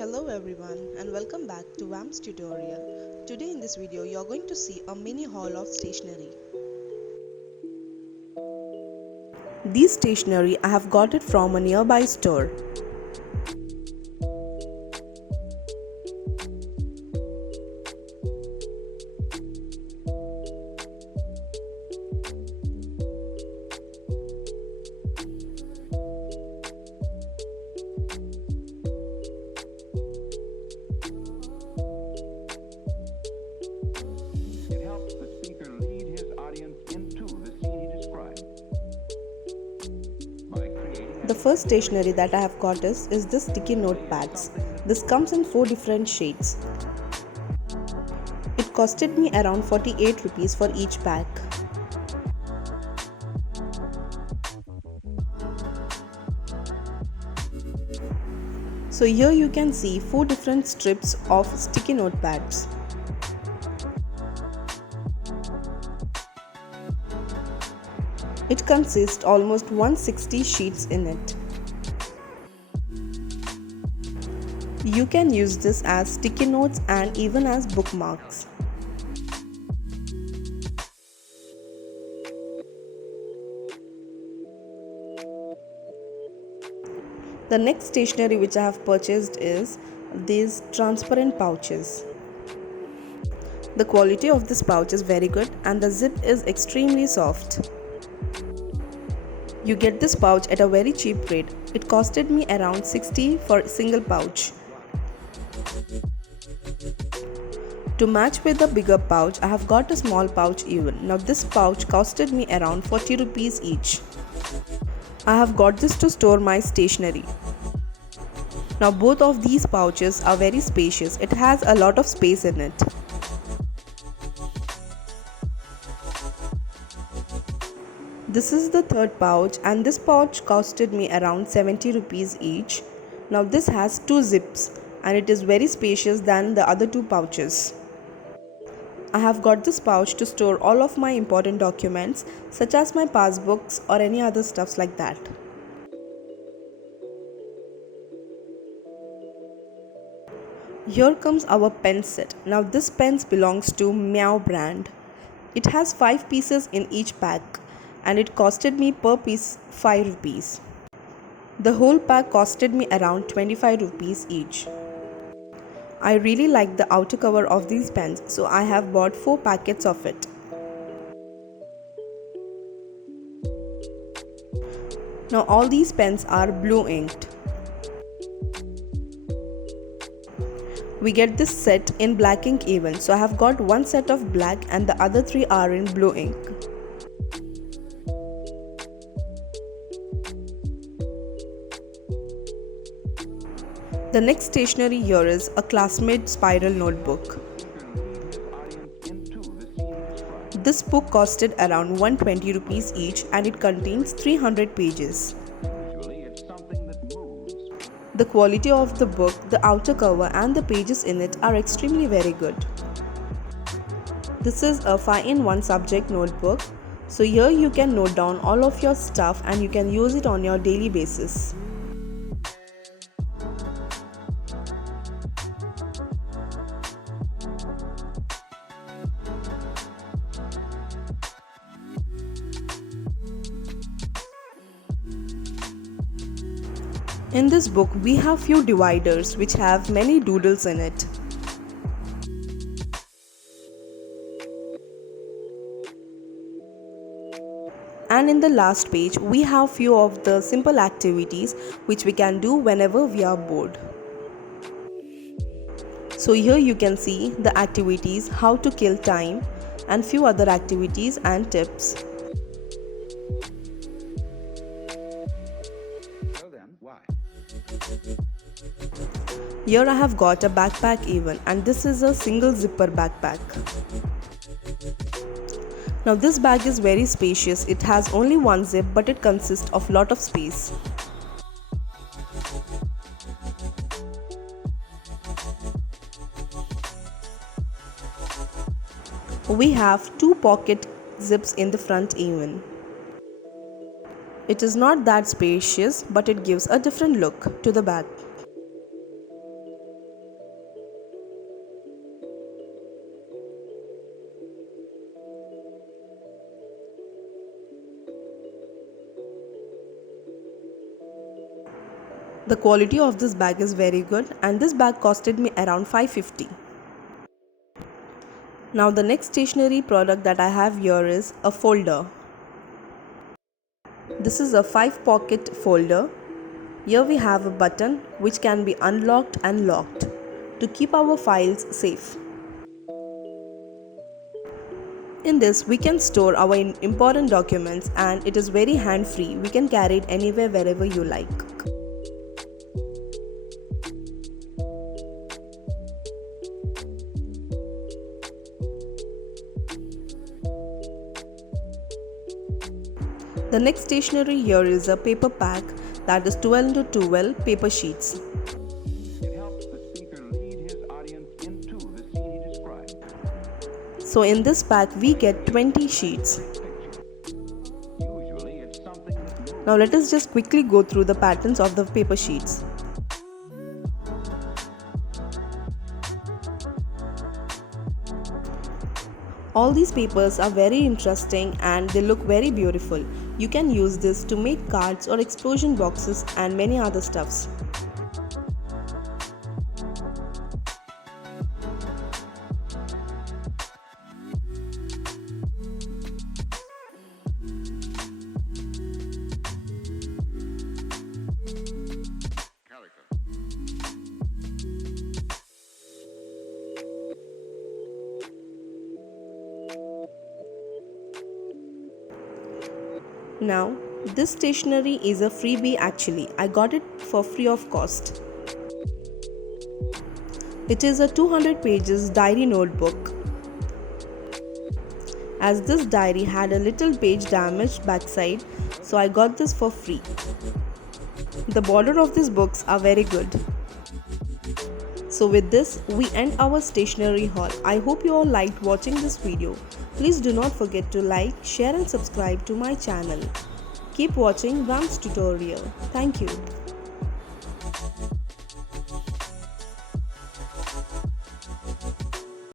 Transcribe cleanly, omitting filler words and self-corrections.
Hello everyone and welcome back to WAM'S tutorial. Today in this video you are going to see a mini haul of stationery. These stationery I have got it from a nearby store. It helps the speaker lead his audience into the scene he describes. By creating The first stationery that I have got is this sticky note pads. This comes in 4 different shades. It costed me around 48 rupees for each pack. So here you can see 4 different strips of sticky note pads. It consists almost 160 sheets in it. You can use this as sticky notes and even as bookmarks. The next stationery which I have purchased is these transparent pouches. The quality of this pouch is very good and the zip is extremely soft. You get this pouch at a very cheap rate. It costed me around 60 for a single pouch. To match with the bigger pouch, I have got a small pouch even. Now this pouch costed me around 40 rupees each. I have got this to store my stationery. Now both of these pouches are very spacious. It has a lot of space in it. This is the third pouch and this pouch costed me around 70 rupees each. Now this has 2 zips and it is very spacious than the other 2 pouches. I have got this pouch to store all of my important documents such as my passbooks or any other stuffs like that. Here comes our pen set. Now this pen belongs to Meow brand. It has 5 pieces in each pack and it costed me per piece 5 rupees. The whole pack costed me around 25 rupees each. I really like the outer cover of these pens, so I have bought 4 packets of it. Now all these pens are blue inked. We get this set in black ink even, so I have got one set of black and the other 3 are in blue ink. The next stationery here is a classmate spiral notebook. This book costed around 120 rupees each and it contains 300 pages. The quality of the book, the outer cover and the pages in it are extremely very good. This is a 5-in-1 subject notebook. So here you can note down all of your stuff and you can use it on your daily basis. In this book, we have few dividers which have many doodles in it. And in the last page, we have few of the simple activities which we can do whenever we are bored. So here you can see the activities, how to kill time and few other activities and tips. Here I have got a backpack even and this is a single zipper backpack. Now this bag is very spacious. It has only one zip but it consists of lot of space. We have 2 pocket zips in the front even. It is not that spacious but it gives a different look to the bag. The quality of this bag is very good and this bag costed me around 550. Now the next stationery product that I have here is a folder. This is a 5-pocket folder. Here we have a button which can be unlocked and locked to keep our files safe. In this we can store our important documents and it is very hand-free. We can carry it anywhere wherever you like. The next stationery here is a paper pack that is 12x12 paper sheets. It helps the speaker lead his audience into the scene he describes. So in this pack we get 20 sheets. Usually it's something that moves. Now let us just quickly go through the patterns of the paper sheets. All these papers are very interesting and they look very beautiful. You can use this to make cards or explosion boxes and many other stuffs. Now, this stationery is a freebie actually. I got it for free of cost. It is a 200 pages diary notebook. As this diary had a little page damaged backside, so I got this for free. The border of these books are very good. So with this, we end our stationery haul. I hope you all liked watching this video. Please do not forget to like, share and subscribe to my channel. Keep watching WAM'S tutorial. Thank you.